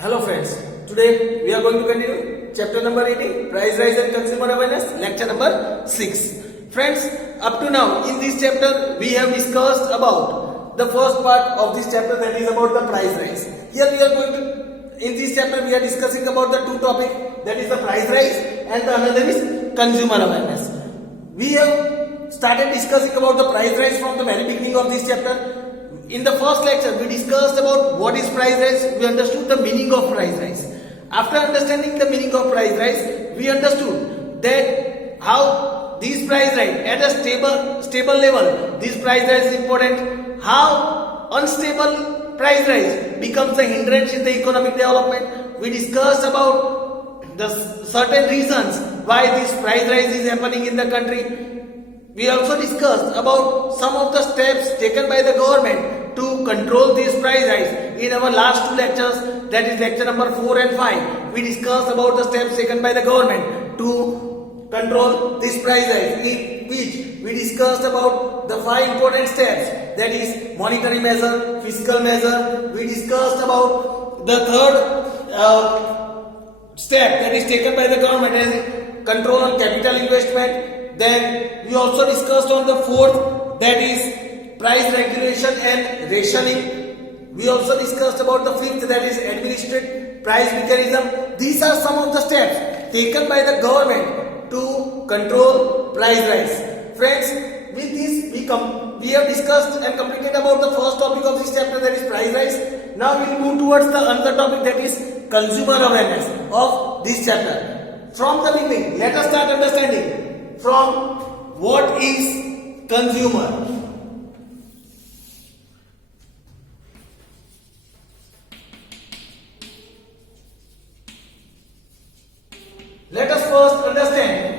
Hello friends, today we are going to continue chapter number 18, price rise and consumer awareness, lecture number 6. Friends, up to now in this chapter we have discussed about the first part of this chapter, that is about the price rise. Here we are going to, in this chapter we are discussing about the two topics, that is the price rise and the another is consumer awareness. We have started discussing about the price rise from the very beginning of this chapter. In the first lecture, we discussed about what is price rise. We understood the meaning of price rise. After understanding the meaning of price rise, we understood that how this price rise at a stable level, this price rise is important. How unstable price rise becomes a hindrance in the economic development. We discussed about the certain reasons why this price rise is happening in the country. We also discussed about some of the steps taken by the government to control this price rise. In our last two lectures, that is lecture number 4 and 5, we discussed about the steps taken by the government to control this price rise, in which we discussed about the 5 important steps, that is monetary measure, fiscal measure. We discussed about the third step that is taken by the government as control on capital investment. Then we also discussed on the fourth, that is price regulation and rationing. We also discussed about the fifth, that is administered price mechanism. These are some of the steps taken by the government to control price rise. Friends, with this we have discussed and completed about the first topic of this chapter, that is price rise. Now we will move towards the another topic, that is consumer awareness of this chapter. From the beginning, let us start understanding from what is consumer. Let us first understand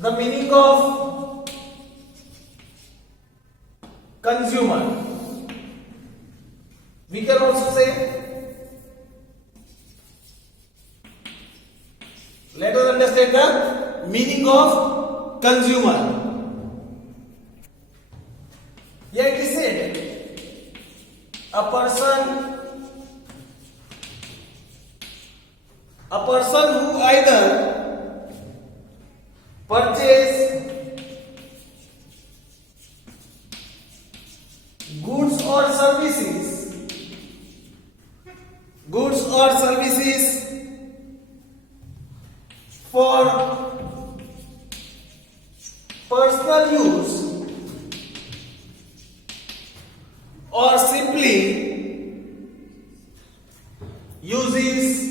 the meaning of consumer. We can also say, let us understand the meaning of consumer. Here it is said, a person who either purchase goods or services for personal use or simply uses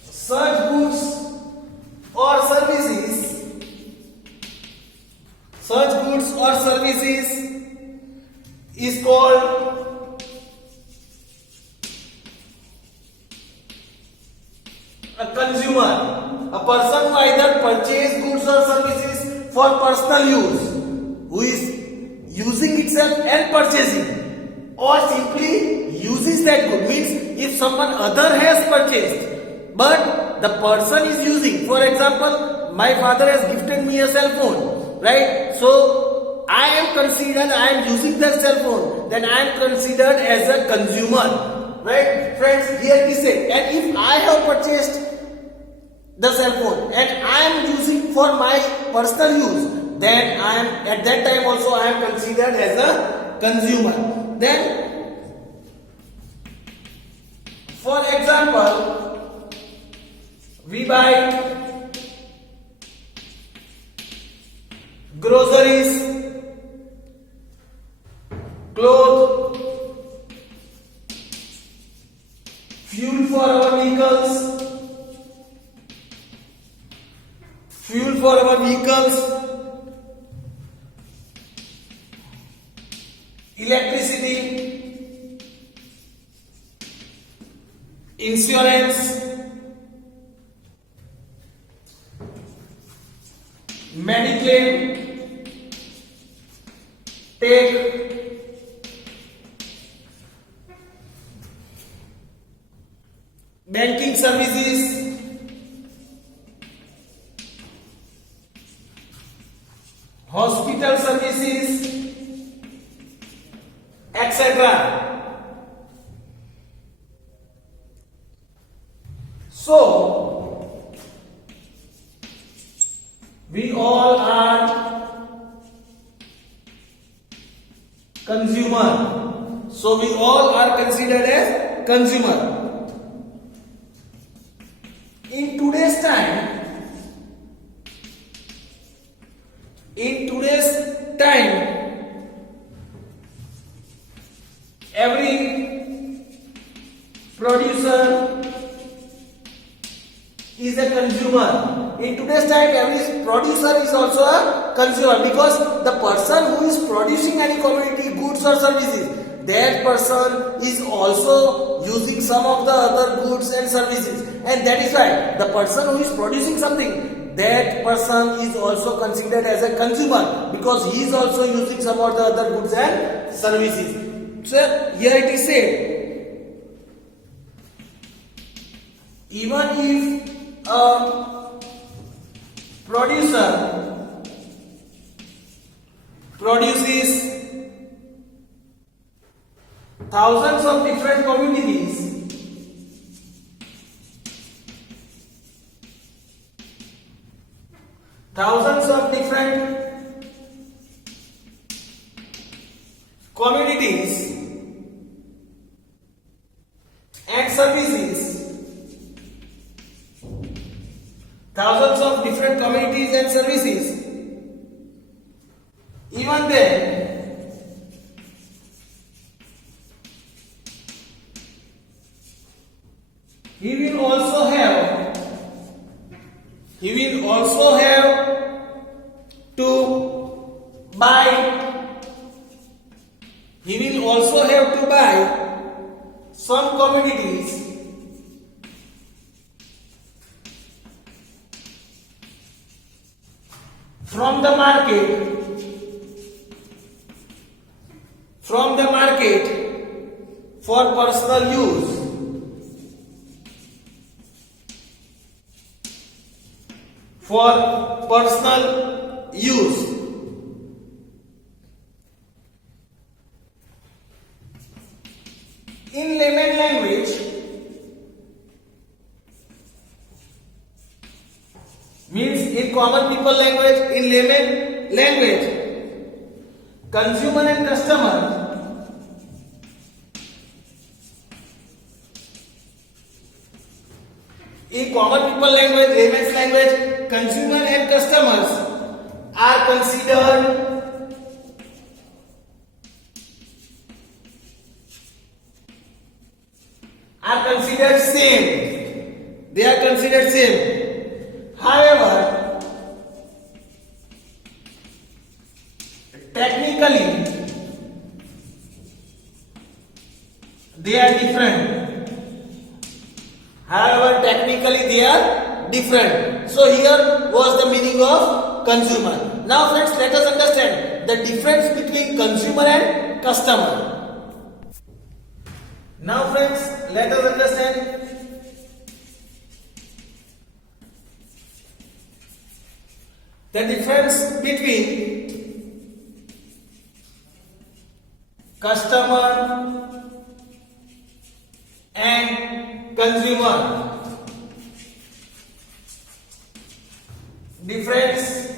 such goods or services is called a consumer. A person who either purchase goods or services for personal use, who is using itself and purchasing, or simply uses that good. Means if someone other has purchased but the person is using, for example, my father has gifted me a cell phone, right? So I am using that cell phone, then I am considered as a consumer, right? Friends, here it is said, and if I have purchased the cell phone and I am using for my personal use, then I am at that time also I am considered as a consumer. Then, for example, we buy groceries, clothes, fuel for our vehicles, electricity, insurance, mediclaim, take, banking services, hospital services, So we all are consumer. So we all are considered as consumer. In today's time, every producer is a consumer. In today's time, every producer is also a consumer, because the person who is producing any commodity, goods or services, that person is also using some of the other goods and services, and that is why the person who is producing something, that person is also considered as a consumer, because he is also using some of the other goods and services. So here it is said, even if a producer produces thousands of different commodities, and services, thousands of different commodities and services, even then he will also have to buy some commodities from the market for personal use. In layman language, means in common people language, in layman language, consumer and customer in common people language, layman's language, consumer and customers are considered same. They are considered same. However, technically they are different. So here was the meaning of consumer. Now friends, let us understand the difference between consumer and customer. Now friends, let us understand the difference between customer and consumer. Difference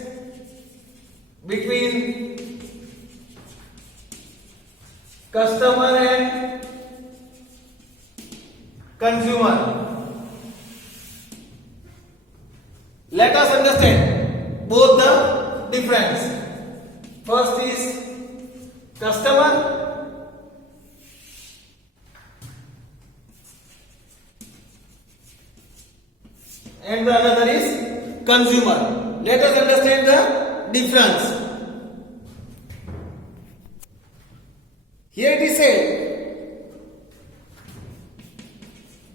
between customer and consumer. Let us understand both the difference. First is customer and the another is consumer. Let us understand the difference. Here it is said,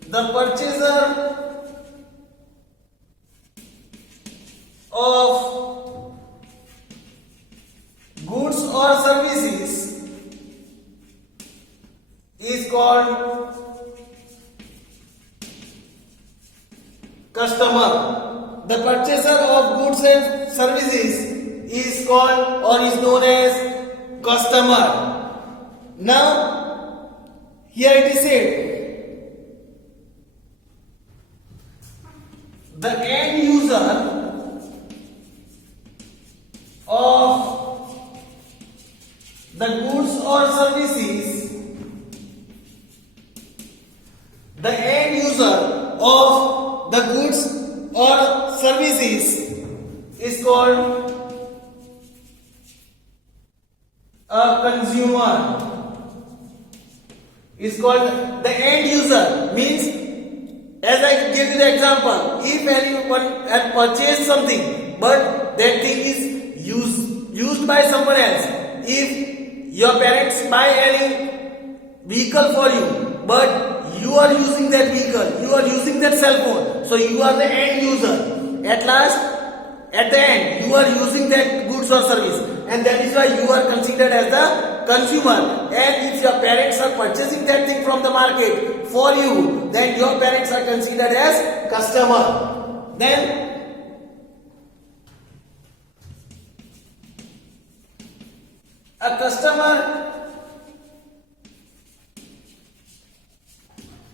the purchaser of goods or services is called customer. The purchaser of goods and services is called or is known as customer. Now, here it is said, the end user of the goods or services, the end user of the goods or services is called a consumer. Is called the end user. Means, as I give you the example, if anyone had purchased something but that thing is used by someone else, if your parents buy any vehicle for you but you are using that vehicle, you are using that cell phone, so you are the end user. At last, at the end, you are using that goods or service, and that is why you are considered as the consumer. And if your parents are purchasing that thing from the market for you, then your parents are considered as customer. Then a customer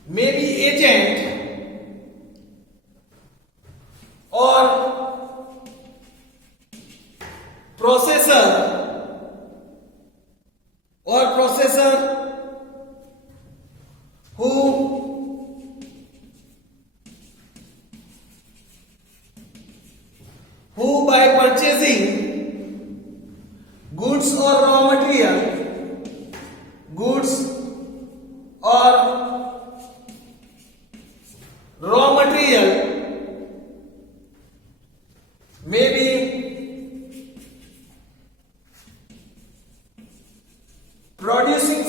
may be agent or processor who by purchasing goods or raw material maybe producing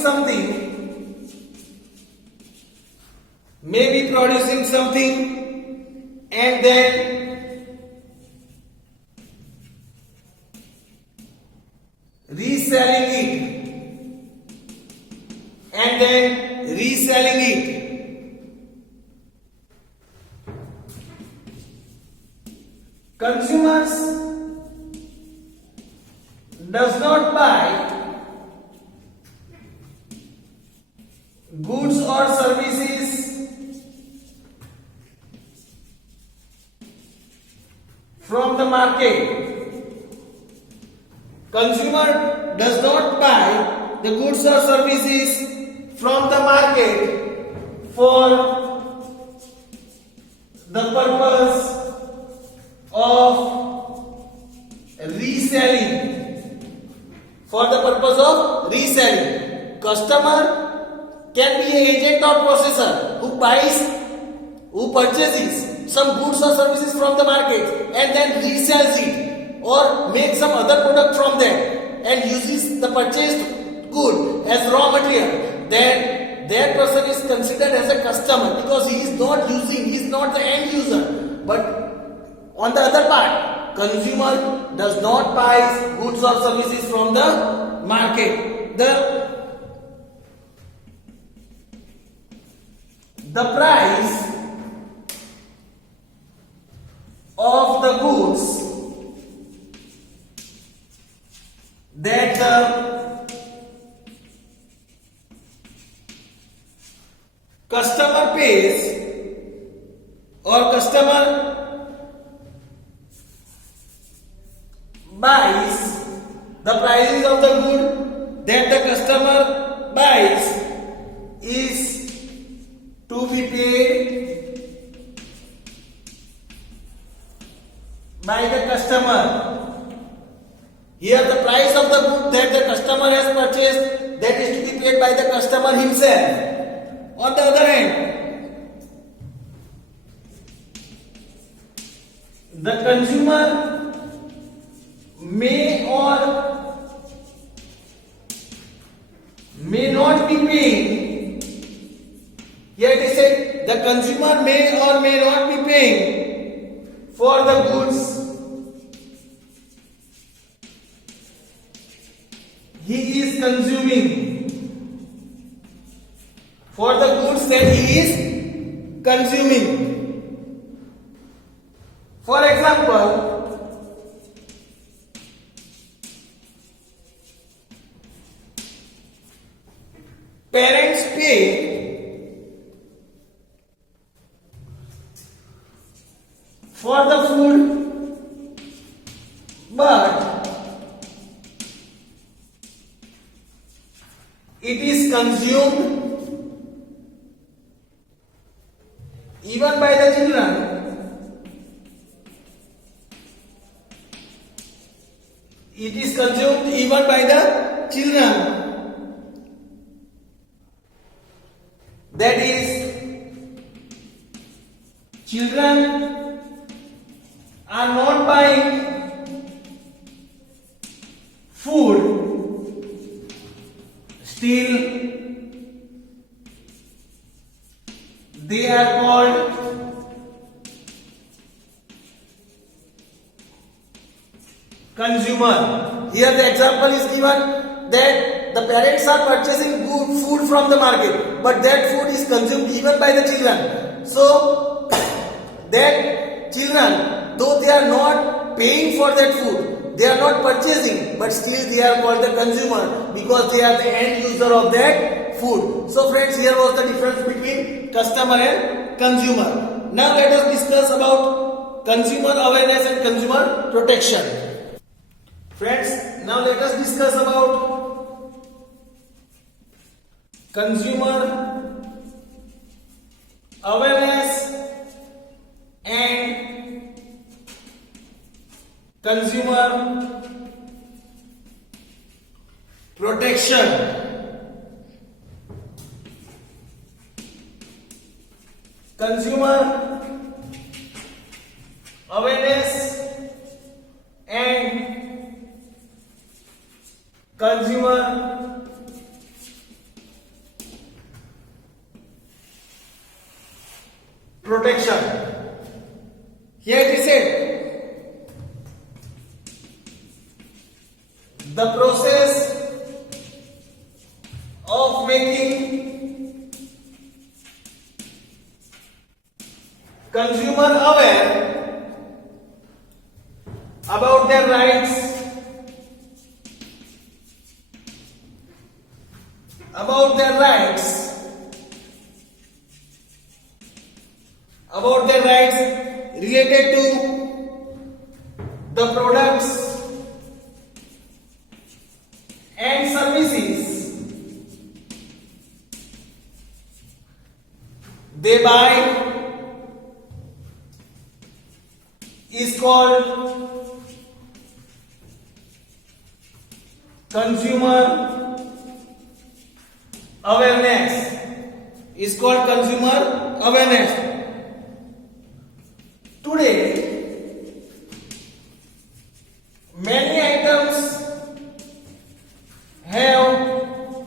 something and then reselling it. Consumers does not buy goods or services from the market. Consumer does not buy the goods or services from the market for the purpose of reselling. Customer can be an agent or processor who purchases some goods or services from the market and then resells it or makes some other product from them and uses the purchased good as raw material. Then that person is considered as a customer because he is not the end user. But on the other part, consumer does not buy goods or services from the market. The price of the goods that the customer pays or customer buys, the prices of the good that the customer buys is to be paid by the customer. Here the price of the good that the customer has purchased, that is to be paid by the customer himself. On the other hand, the consumer may or may not be paying. Here it is said the consumer may or may not be paying for the goods he is consuming. For the goods that he is consuming. For example, parents pay for the food, but it is consumed even by the children. It is consumed even by the children. That is, children are not buying food, still they are called consumer. Here the example is given that the parents are purchasing good food from the market, but that food is consumed even by the children. So that children, though they are not paying for that food, they are not purchasing, but still they are called the consumer because they are the end user of that food. So friends, here was the difference between customer and consumer. Now let us discuss about consumer awareness and consumer protection. Friends, now let us discuss about consumer awareness and consumer protection. Consumer awareness and consumer protection. Here it is said, the process of making consumer aware about their rights, related to the products and services they buy is called consumer awareness. Today, many items have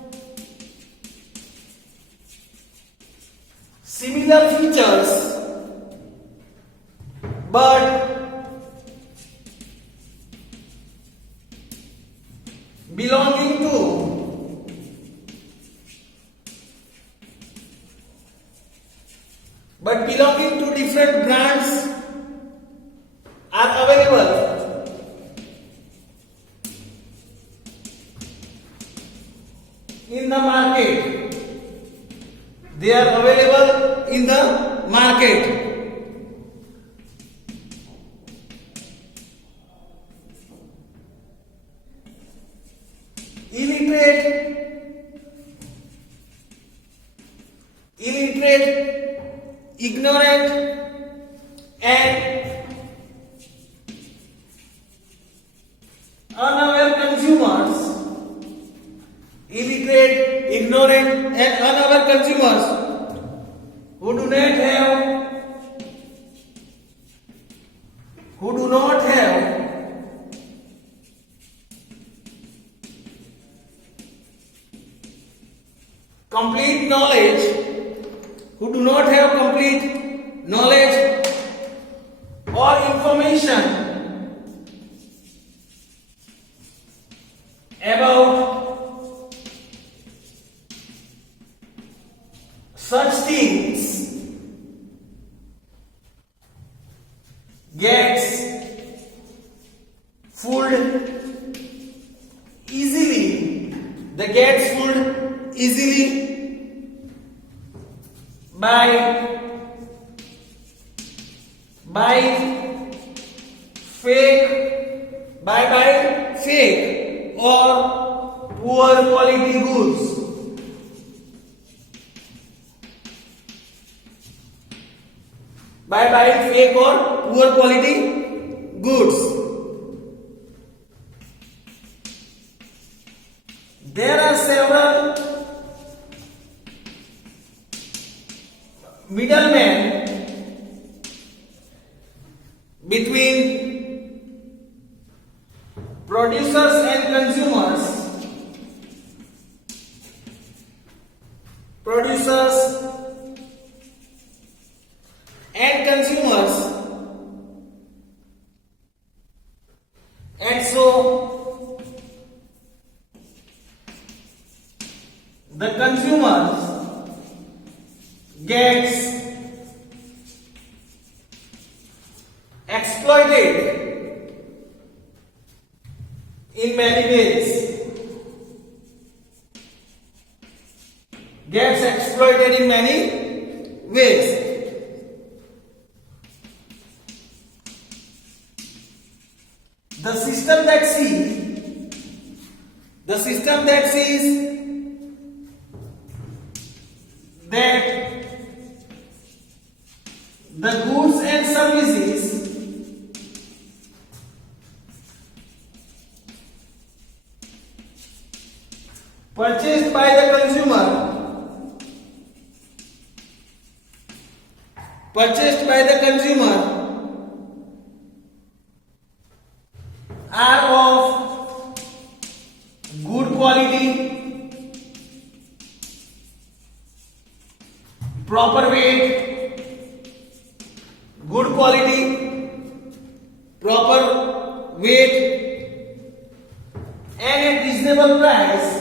similar features, but belonging to different brands are available in the market. They are available in the market. Illiterate, ignorant, and unaware consumers, illiterate, ignorant, and unaware consumers who do not have complete knowledge, or information about such things gets fooled easily. They get fooled easily by fake, buy fake or poor quality goods. Buy fake or poor quality goods. There are several middlemen between producers and consumers. Producers and consumers, and so the consumer gets exploited in many ways. Gets exploited in many ways. The system that sees that the goods and services purchased by the consumer are of good quality, proper weight, good quality, proper weight, and at reasonable price,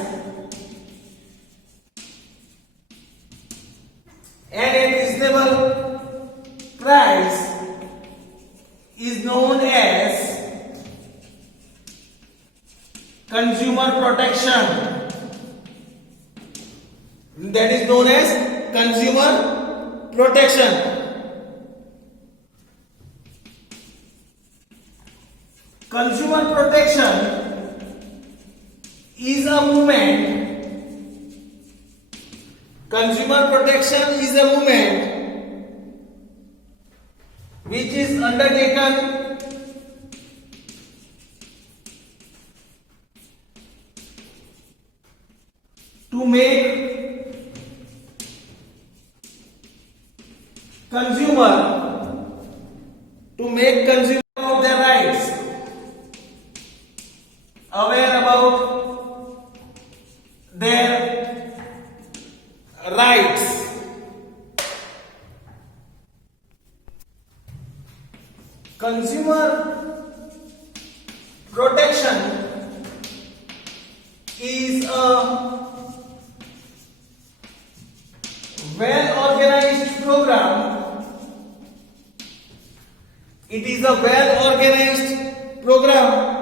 is known as consumer protection. That is known as consumer protection. Consumer protection is a movement. Consumer protection is a movement which is undertaken to make consumer of their rights, aware about their rights. Consumer protection is a well-organized program. It is a well-organized program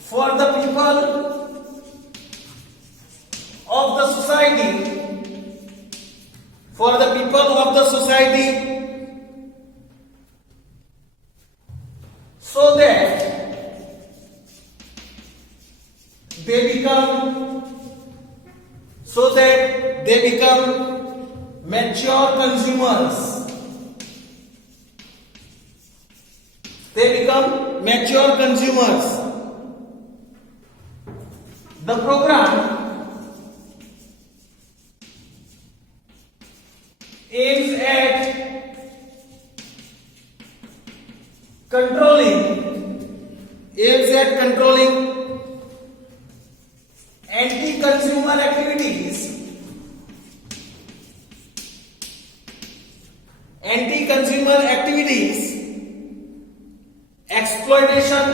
for the people of the society, so that they become mature consumers. The program aims at controlling anti-consumer activities, exploitation,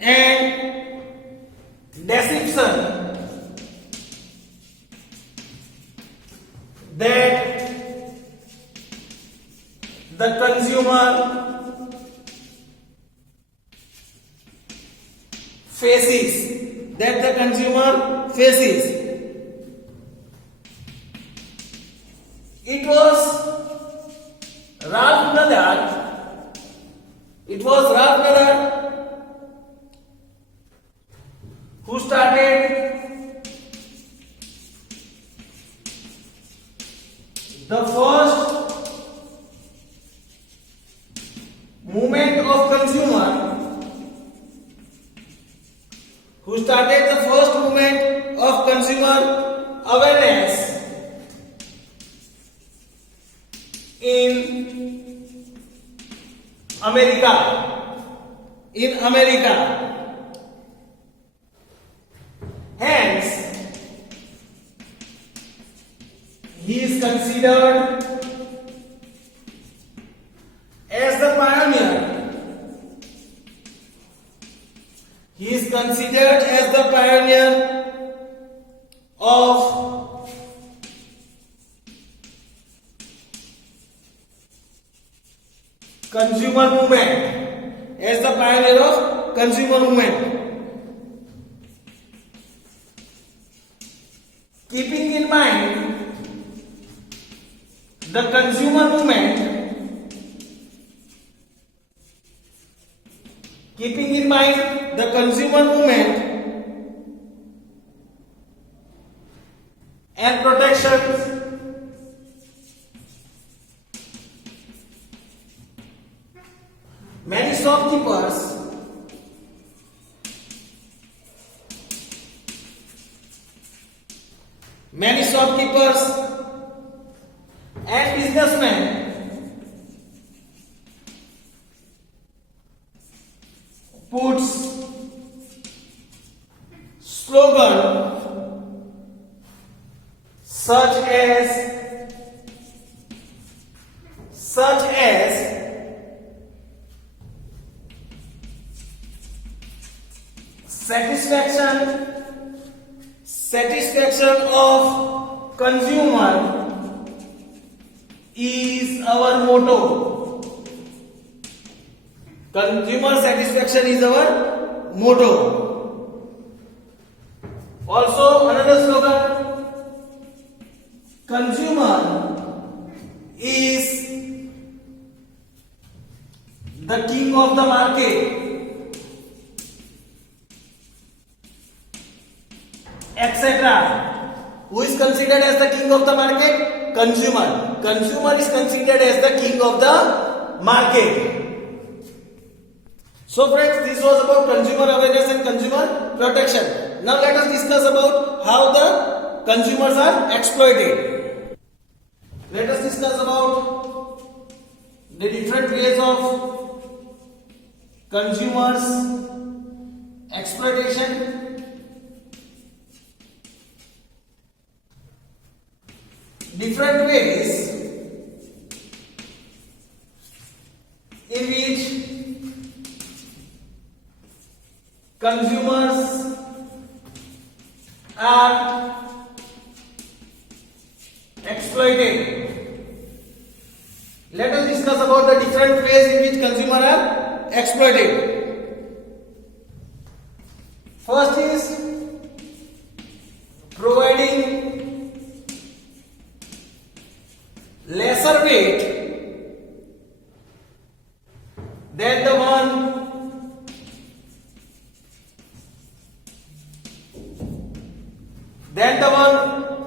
and deception that the consumer faces. It was Ralph Nader. It was Ralph Nader who started the first movement of consumer. Who started the first movement of consumer awareness in America. In America. Hence, he is considered as the pioneer. He is considered as the pioneer of consumer movement. As the pioneer of consumer movement. Keeping in mind the consumer movement, keeping in mind the consumer movement and protection, many shopkeepers and businessmen puts slogan such as satisfaction of consumer is our motto. Consumer satisfaction is our motto. Also another slogan, consumer is the king of the market, etc. Who is considered as the king of the market? Consumer. Consumer is considered as the king of the market. So friends, this was about consumer awareness and consumer protection. Now let us discuss about how the consumers are exploited. Let us discuss about the different ways of consumers exploitation. Different ways in which consumers are exploited. Let us discuss about the different ways in which consumers are exploited. First is providing lesser weight than the one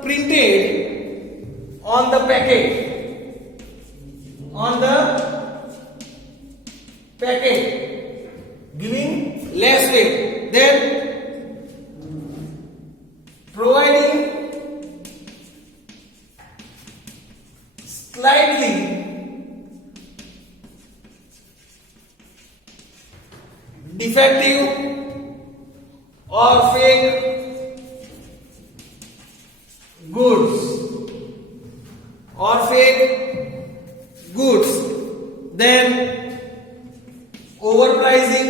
printed on the packet, giving less weight. Then providing slightly defective or fake goods, then overpricing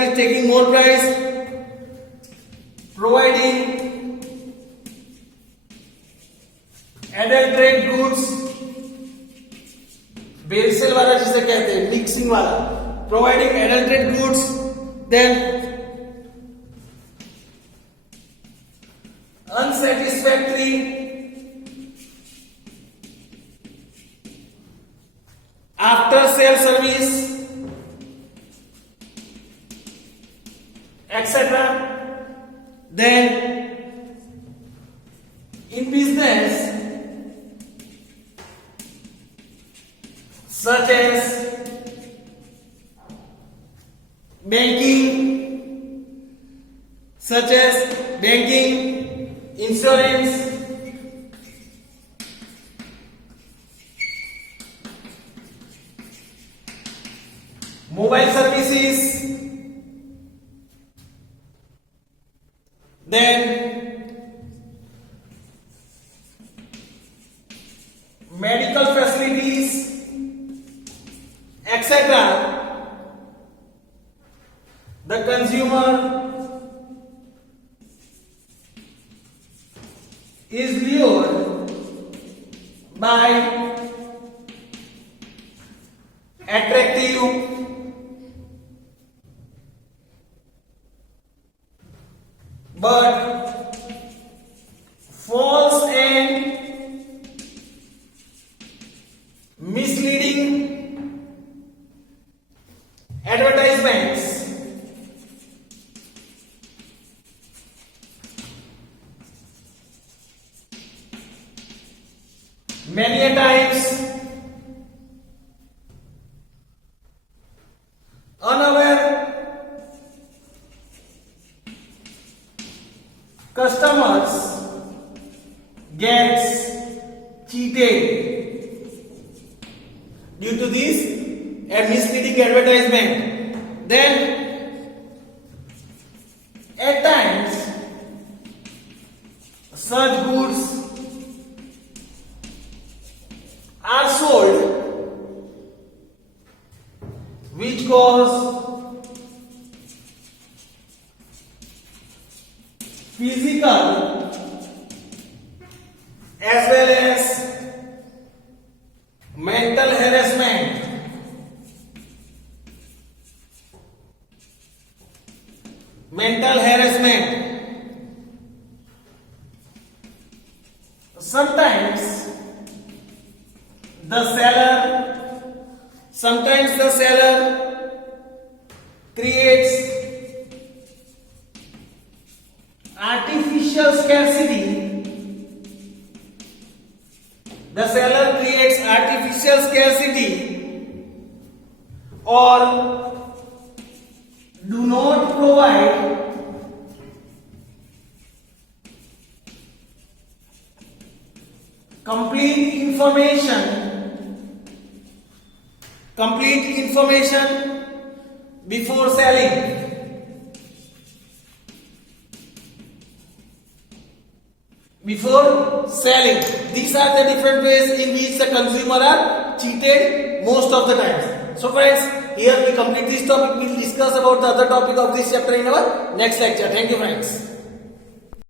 is taking more price, providing adulterate goods, बेलसेल वाला जिसे कहते हैं, mixing वाला, providing adulterate goods, then unsatisfactory facility, after sale service, etc. Then in business such as banking, insurance, mobile services, then medical facilities, etc. The consumer is lured by attractive but false and misleading advertisements. Many a times unaware customers gets cheated due to this misleading advertisement. Then at times such goods are sold which cause physical as well as mental harassment. Sometimes the seller creates artificial scarcity. The seller creates artificial scarcity or do not provide complete information before selling. These are the different ways in which the consumer are cheated most of the times. So friends, here we complete this topic. We will discuss about the other topic of this chapter in our next lecture. Thank you friends.